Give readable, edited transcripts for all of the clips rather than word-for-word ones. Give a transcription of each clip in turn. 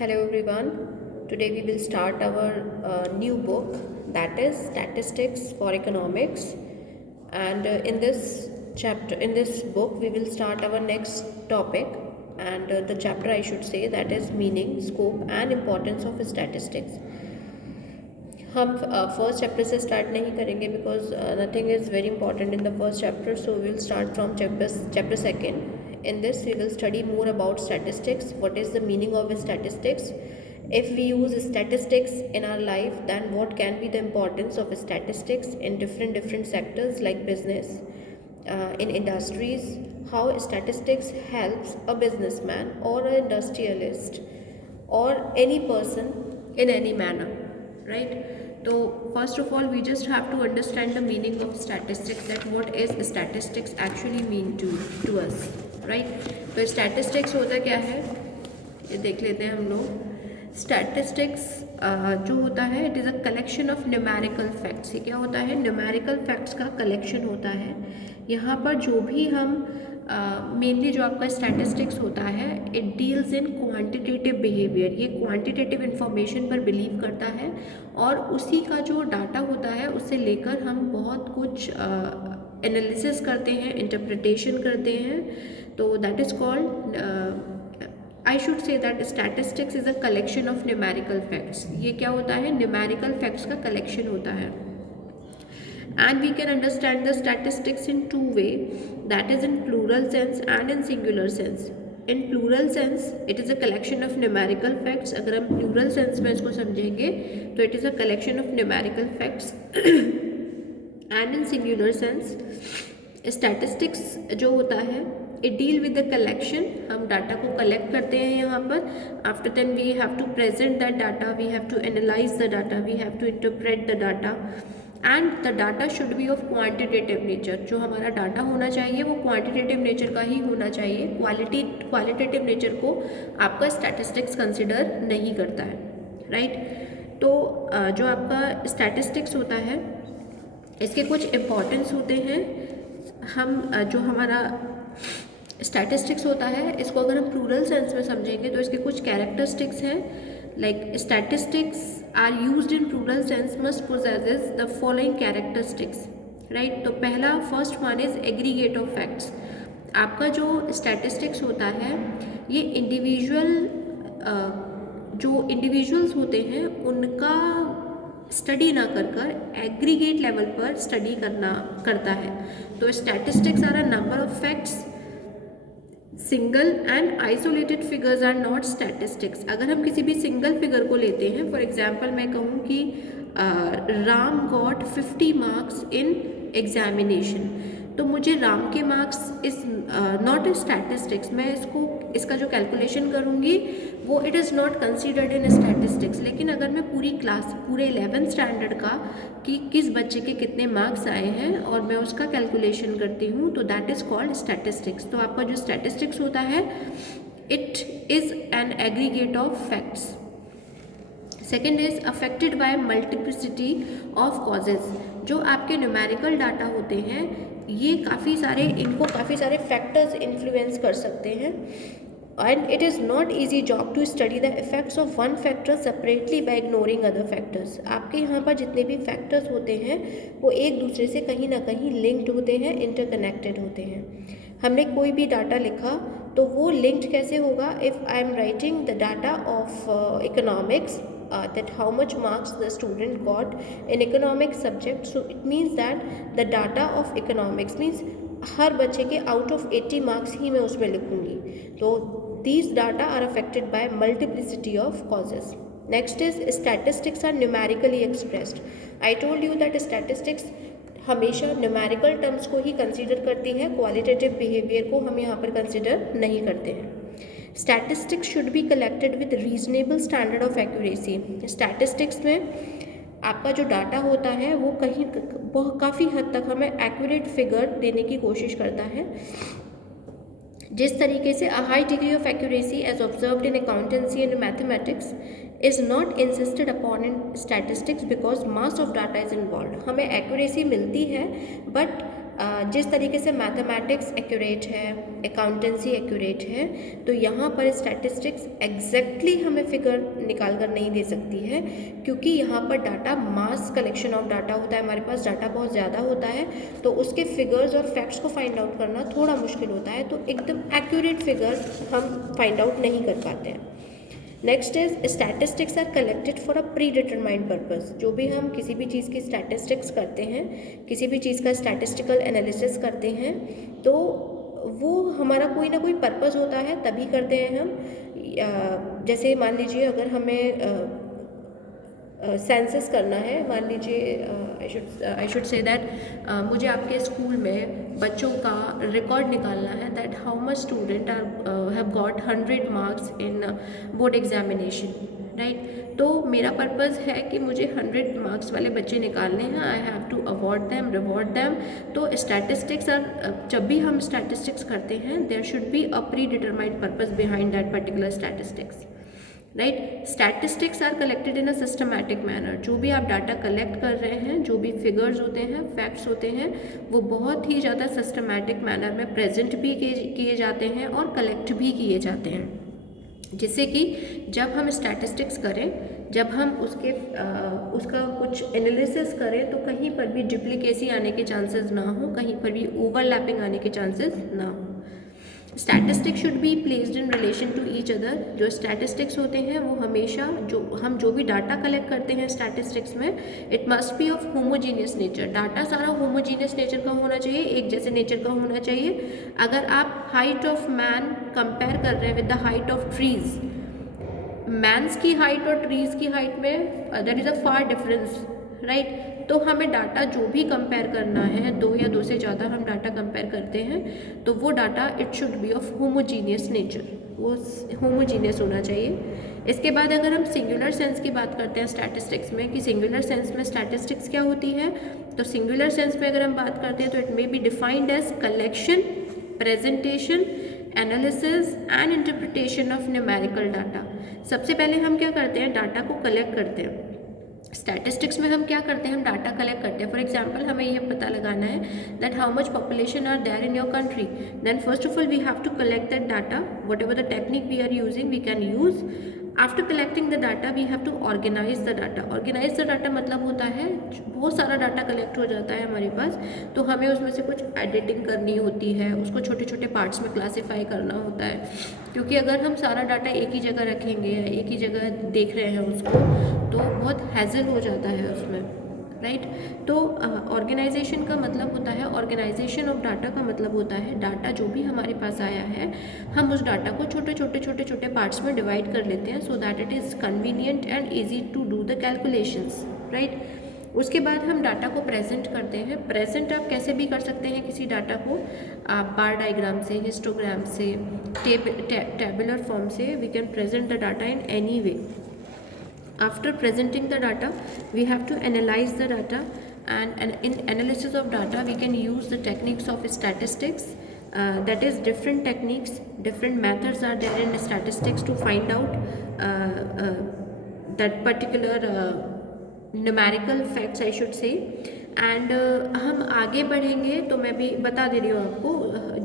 Hello everyone. Today we will start our new book, that is Statistics for Economics. And in this book, we will start our next topic. And the chapter, I should say, that is meaning, scope, and importance of statistics. हम first chapter से start नहीं करेंगे because nothing is very important in the first chapter, so we will start from chapter second. In this we will study more about statistics. What is the meaning of statistics? If we use statistics in our life, then what can be the importance of statistics in different sectors like business, in industries, how statistics helps a businessman or an industrialist or any person in any manner, right? So first of all, we just have to understand the meaning of statistics, that what is statistics actually mean to us, right? तो statistics होता क्या है ये देख लेते हैं हम लोग. Statistics जो होता है, it is a collection of numerical facts. ये क्या होता है? न्यूमेरिकल फैक्ट्स का कलेक्शन होता है. यहाँ पर जो भी हम मेनली जो आपका स्टैटिस्टिक्स होता है, it deals in quantitative behaviour. ये क्वांटिटेटिव इन्फॉर्मेशन पर बिलीव करता है और उसी का जो डाटा होता है उससे लेकर हम बहुत कुछ एनालिसिस करते हैं, इंटरप्रिटेशन करते हैं. तो that is called, I should say that statistics is a collection of numerical facts. ये क्या होता है? न्यूमेरिकल फैक्ट्स का कलेक्शन होता है. And we can understand the statistics in two ways, that is in plural sense and in singular sense. In plural sense, it is a collection of numerical facts. अगर हम plural sense में इसको समझेंगे तो it is a collection of numerical facts. And in singular sense, statistics जो होता है, it deal with the collection. हम डाटा को कलेक्ट करते हैं यहाँ पर. After then we have to present that data, we have to analyze the data, we have to interpret the data. And the data should be of quantitative nature. जो हमारा data होना चाहिए वो क्वांटिटेटिव नेचर का ही होना चाहिए. Qualitative nature को आपका स्टैटिस्टिक्स कंसिडर नहीं करता है, राइट? तो जो आपका स्टैटिस्टिक्स होता है, इसके कुछ इम्पॉर्टेंस होते हैं. हम जो हमारा स्टैटिस्टिक्स होता है, इसको अगर हम प्लूरल सेंस में समझेंगे तो इसके कुछ कैरेक्टरिस्टिक्स हैं. Like statistics are used in plural sense must possesses the following characteristics, right? तो पहला first one is aggregate of facts. आपका जो statistics होता है, ये जो individuals होते हैं उनका स्टडी ना कर एग्रीगेट लेवल पर स्टडी करता है. तो statistics are a number of facts. Single and isolated figures are not statistics. अगर हम किसी भी सिंगल फिगर को लेते हैं, फॉर एग्जांपल मैं कहूँ कि Ram got 50 marks in examination, तो मुझे राम के marks is not a statistics. मैं इसका जो कैलकुलेशन करूँगी वो it is not considered in statistics. लेकिन अगर मैं पूरी क्लास, पूरे 11th स्टैंडर्ड का कि किस बच्चे के कितने मार्क्स आए हैं और मैं उसका कैलकुलेशन करती हूँ, तो दैट इज़ कॉल्ड स्टैटिस्टिक्स. तो आपका जो स्टैटिस्टिक्स होता है, it is an aggregate of facts. Second is affected by multiplicity of causes. जो आपके न्यूमेरिकल डाटा होते हैं, ये इनको काफ़ी सारे फैक्टर्स इन्फ्लुएंस कर सकते हैं. And it is not easy job to study the effects of one factor separately by ignoring other factors. आपके यहाँ पर जितने भी फैक्टर्स होते हैं वो एक दूसरे से कहीं ना कहीं लिंक्ड होते हैं, इंटरकनेक्टेड होते हैं. हमने कोई भी डाटा लिखा तो वो लिंक्ड कैसे होगा? If I am writing the data of economics, that how much marks the student got in economic subject, so it means that the data of economics means हर बच्चे के out of 80 marks ही मैं उसमें लिखूँगी. तो these data are affected by multiplicity of causes. Next is statistics are numerically expressed. I told you that statistics हमेशा numerical terms को ही consider करती है, क्वालिटेटिव बिहेवियर को हम यहाँ पर कंसीडर नहीं करते हैं. Statistics should be collected with reasonable standard of accuracy. Statistics में आपका जो डाटा होता है वो काफ़ी हद तक हमें एक्यूरेट फिगर देने की कोशिश करता है. जिस तरीके से a high degree of accuracy as observed in accountancy and mathematics is not insisted upon in statistics because mass of data is involve. हमें एक्यूरेसी मिलती है बट जिस तरीके से मैथमेटिक्स एक्यूरेट है, अकाउंटेंसी एक्यूरेट है, तो यहाँ पर स्टैटिस्टिक्स एग्जैक्टली हमें फिगर निकाल कर नहीं दे सकती है, क्योंकि यहाँ पर data mass collection of data होता है, हमारे पास डाटा बहुत ज़्यादा होता है, तो उसके फिगर्स और फैक्ट्स को फाइंड आउट करना थोड़ा मुश्किल होता है, तो एकदम एक्यूरेट फिगर हम फाइंड आउट नहीं कर पाते हैं। Next is statistics are collected for a predetermined purpose. जो भी हम किसी भी चीज़ की स्टैटिस्टिक्स करते हैं, किसी भी चीज़ का स्टैटिस्टिकल एनालिसिस करते हैं, तो वो हमारा कोई ना कोई पर्पस होता है, तभी करते हैं हम। जैसे मान लीजिए अगर हमें सेंसस करना है, मान लीजिए आई शुड से दैट मुझे आपके स्कूल में बच्चों का रिकॉर्ड निकालना है, that how much student are have got 100 marks in board examination, right. तो मेरा पर्पज़ है कि मुझे 100 मार्क्स वाले बच्चे निकालने हैं, I have to award them, reward them. तो स्टैटिस्टिक्स जब भी हम स्टैटिस्टिक्स करते हैं, there should be a predetermined purpose behind that particular statistics, right. Statistics are collected in a systematic manner. जो भी आप डाटा कलेक्ट कर रहे हैं, जो भी फिगर्स होते हैं, फैक्ट्स होते हैं, वो बहुत ही ज़्यादा सिस्टमैटिक मैनर में प्रेजेंट भी किए जाते हैं और कलेक्ट भी किए जाते हैं, जिससे कि जब हम स्टैटिस्टिक्स करें, जब हम उसका कुछ एनालिसिस करें, तो कहीं पर भी डुप्लीकेसी आने के चांसेस ना हो, कहीं पर भी ओवरलैपिंग आने के चांसेस ना हो। Statistics should be placed in relation to each other. जो स्टैटिस्टिक्स होते हैं वो हमेशा जो भी डाटा कलेक्ट करते हैं स्टैटिस्टिक्स में, it must be of homogeneous nature. Data सारा होमोजीनियस नेचर का होना चाहिए, एक जैसे नेचर का होना चाहिए। अगर आप हाइट ऑफ मैन कंपेयर कर रहे हैं with the height of trees, mans की हाइट और ट्रीज की हाइट में there is a far difference, right. तो हमें डाटा जो भी कंपेयर करना है, दो या दो से ज़्यादा हम डाटा कंपेयर करते हैं, तो वो data it should be of homogeneous nature, वो होमोजीनियस होना चाहिए। इसके बाद अगर हम सिंगुलर सेंस की बात करते हैं स्टैटिस्टिक्स में, कि सिंगुलर सेंस में स्टैटिस्टिक्स क्या होती है, तो सिंगुलर सेंस में अगर हम बात करते हैं तो it may be defined as collection, presentation, analysis and interpretation of numerical data. सबसे पहले हम क्या करते हैं, डाटा को कलेक्ट करते हैं। स्टैटिस्टिक्स में हम क्या करते हैं, हम डाटा कलेक्ट करते हैं। फॉर एग्जांपल हमें ये पता लगाना है that how much population are there in your country, then first of all we have to collect that data, whatever the technique we are using we can use. After collecting the data we have to organise the data. Organise the data मतलब होता है बहुत सारा data collect हो जाता है हमारे पास, तो हमें उसमें से कुछ एडिटिंग करनी होती है, उसको छोटे छोटे पार्ट्स में क्लासीफाई करना होता है, क्योंकि अगर हम सारा डाटा एक ही जगह रखेंगे या एक ही जगह देख रहे हैं उसको, तो बहुत हैज़ल हो जाता है उसमें, राइट। तो ऑर्गेनाइजेशन का मतलब होता है, ऑर्गेनाइजेशन ऑफ डाटा का मतलब होता है डाटा जो भी हमारे पास आया है, हम उस डाटा को छोटे छोटे पार्ट्स में डिवाइड कर लेते हैं, so that it is convenient and easy to do the calculations, right. उसके बाद हम डाटा को प्रेजेंट करते हैं। प्रेजेंट आप कैसे भी कर सकते हैं किसी डाटा को, आप बार डायग्राम से, हिस्टोग्राम से, टेबुलर फॉर्म से, we can present the data in any way. After presenting the data, we have to analyze the data, and in analysis of data we can use the techniques of statistics. That is, different techniques, different methods are there in statistics to find out that particular numerical facts, I should say. And हम आगे बढ़ेंगे तो मैं भी बता दे रही हूँ आपको,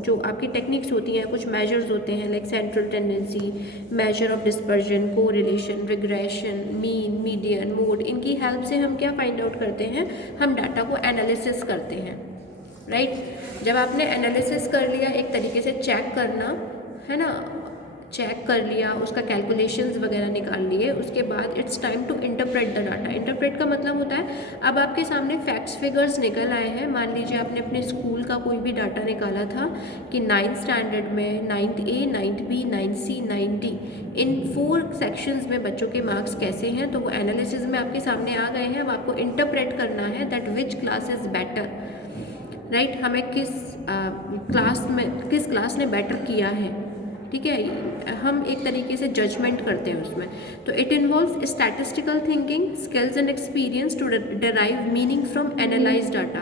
जो आपकी टेक्निक्स होती हैं, कुछ मेजर्स होते हैं like central tendency, measure of dispersion, correlation, regression, mean, median, mode, इनकी हेल्प से हम क्या फाइंड आउट करते हैं, हम डाटा को एनालिसिस करते हैं, राइट। जब आपने एनालिसिस कर लिया, एक तरीके से चेक करना है ना, चेक कर लिया, उसका कैलकुलेशंस वगैरह निकाल लिए, उसके बाद it's time to interpret the data. Interpret का मतलब होता है अब आपके सामने फैक्ट्स फिगर्स निकल आए हैं। मान लीजिए आपने अपने स्कूल का कोई भी डाटा निकाला था कि 9th स्टैंडर्ड में 9th A, 9th B, 9th C, 9th D, in 4 sections में बच्चों के मार्क्स कैसे हैं, तो वो एनालिसिस में आपके सामने आ गए हैं। अब आपको इंटरप्रेट करना है that which class is better, right. हमें किस क्लास ने बेटर किया है, ठीक है, हम एक तरीके से जजमेंट करते हैं उसमें। तो it involves statistical thinking, skills and experience to derive meaning from analyse data.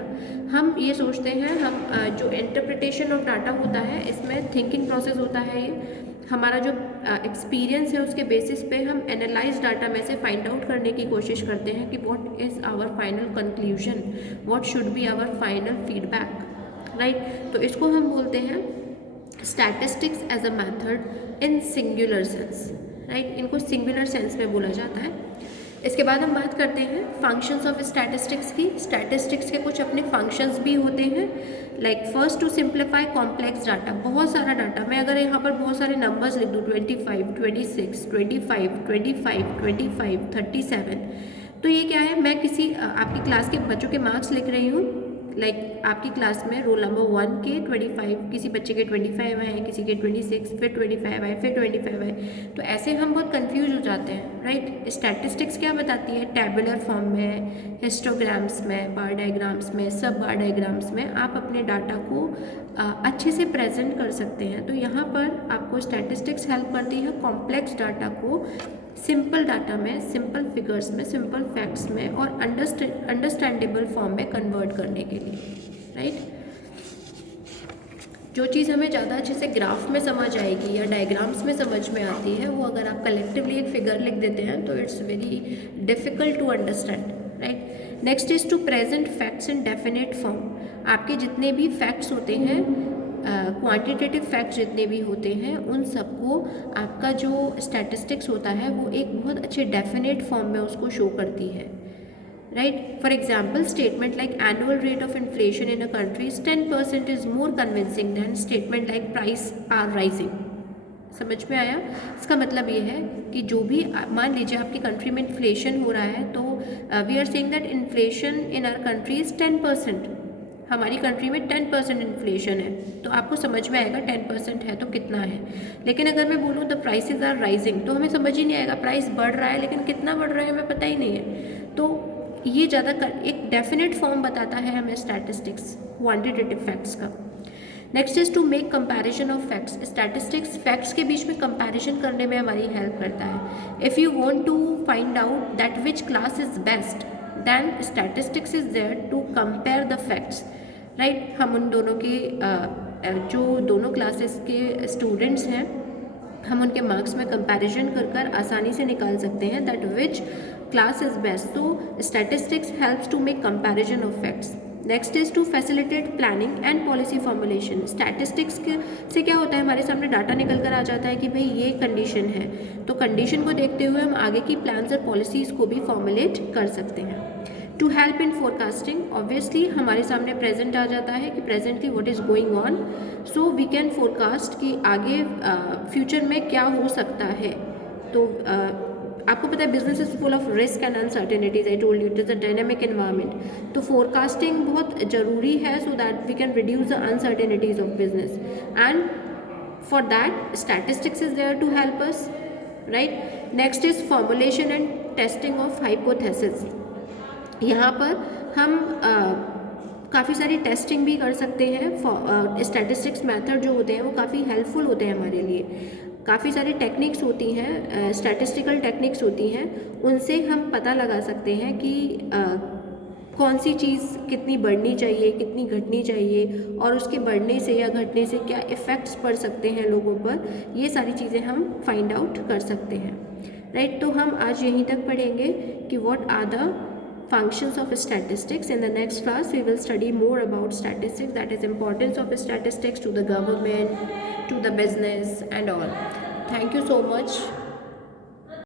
हम ये सोचते हैं, हम जो इंटरप्रिटेशन ऑफ डाटा होता है इसमें थिंकिंग प्रोसेस होता है, ये हमारा जो एक्सपीरियंस है उसके बेसिस पे हम एनालाइज डाटा में से फाइंड आउट करने की कोशिश करते हैं कि what is our final conclusion, what should be our final feedback, right. तो इसको हम बोलते हैं statistics as a method in singular sense, right. इनको सिंगुलर सेंस में बोला जाता है। इसके बाद हम बात करते हैं फंक्शंस ऑफ स्टैटिस्टिक्स की। स्टैटिस्टिक्स के कुछ अपने फंक्शंस भी होते हैं, like first to simplify complex data. बहुत सारा डाटा, मैं अगर यहाँ पर बहुत सारे नंबर्स लिख दूँ 25, 26, 25, 25, 25, 37, तो ये क्या है, मैं किसी आपकी क्लास के बच्चों के मार्क्स लिख रही हूँ। लाइक आपकी क्लास में रोल नंबर 1 के 25, किसी बच्चे के 25 आए, किसी के 26, फिर 25 आए, फिर 25 आए, तो ऐसे हम बहुत कंफ्यूज हो जाते हैं, राइट। स्टैटिस्टिक्स क्या बताती है, टेबुलर फॉर्म में, हिस्टोग्राम्स में, बार डायग्राम्स में, सब बार डायग्राम्स में आप अपने डाटा को अच्छे से प्रेजेंट कर सकते हैं। तो यहाँ पर आपको स्टैटिस्टिक्स हेल्प करती है कॉम्प्लेक्स डाटा को सिंपल डाटा में, सिंपल फिगर्स में, सिंपल फैक्ट्स में और अंडरस्टैंडेबल फॉर्म में कन्वर्ट करने के लिए, राइट। जो चीज़ हमें ज़्यादा अच्छे से ग्राफ में समझ आएगी या डायग्राम्स में समझ में आती है, वो अगर आप कलेक्टिवली एक फिगर लिख देते हैं तो it's very difficult to understand, right. Next is to present facts in definite form. आपके जितने भी फैक्ट्स होते हैं, क्वांटिटेटिव फैक्ट्स जितने भी होते हैं, उन सबको आपका जो स्टैटिस्टिक्स होता है वो एक बहुत अच्छे डेफिनेट फॉर्म में उसको शो करती है, right. For example, statement like annual rate of inflation in a country is 10% is more convincing than statement like price are rising. समझ में आया? इसका मतलब ये है कि जो भी, मान लीजिए आपकी कंट्री में इन्फ्लेशन हो रहा है, तो we are saying that inflation in our country is 10%। हमारी कंट्री में 10% इन्फ्लेशन है, तो आपको समझ में आएगा 10% है तो कितना है। लेकिन अगर मैं बोलूँ द प्राइसेस आर राइजिंग, तो हमें समझ ही नहीं आएगा, प्राइस बढ़ रहा है लेकिन कितना बढ़ रहा है हमें पता ही नहीं है। तो ये ज़्यादा एक डेफिनेट फॉर्म बताता है हमें स्टैटिस्टिक्स क्वांटिटेटिव फैक्ट्स का। Next is to make comparison of facts. Statistics facts के बीच में कंपैरिजन करने में हमारी हेल्प करता है। If you want to find out that which class is best, then statistics is there to compare the facts, right. हम उन दोनों के जो दोनों क्लासेस के स्टूडेंट्स हैं, हम उनके मार्क्स में कंपैरिजन कर आसानी से निकाल सकते हैं that which class is best. तो statistics helps to make comparison of facts. Next is to facilitate planning and policy formulation. Statistics से क्या होता है, हमारे सामने डाटा निकल कर आ जाता है कि भाई ये कंडीशन है, तो कंडीशन को देखते हुए हम आगे की प्लान्स और पॉलिसीज़ को भी फॉर्मुलेट कर सकते हैं। To help in forecasting, obviously हमारे सामने प्रेजेंट आ जाता है कि presently what is going on, so we can forecast कि आगे फ्यूचर में क्या हो सकता है। तो आपको पता है business is full of risk and uncertainties, I told you it is a dynamic environment. तो फोरकास्टिंग बहुत ज़रूरी है so that we can reduce the uncertainties of business, and for that statistics is there to help us, right. Next is formulation and testing of hypothesis. यहाँ पर हम काफ़ी सारी testing भी कर सकते हैं। स्टैटिस्टिक्स मेथड जो होते हैं वो काफ़ी हेल्पफुल होते हैं हमारे लिए। काफ़ी सारी टेक्निक्स होती हैं, स्टैटिस्टिकल टेक्निक्स होती हैं, उनसे हम पता लगा सकते हैं कि कौन सी चीज़ कितनी बढ़नी चाहिए, कितनी घटनी चाहिए, और उसके बढ़ने से या घटने से क्या इफ़ेक्ट्स पड़ सकते हैं लोगों पर। ये सारी चीज़ें हम फाइंड आउट कर सकते हैं, राइट। तो हम आज यहीं तक पढ़ेंगे कि what are the functions of statistics. In the next class we will study more about statistics, that is importance of statistics to the government, to the business and all. Thank you so much.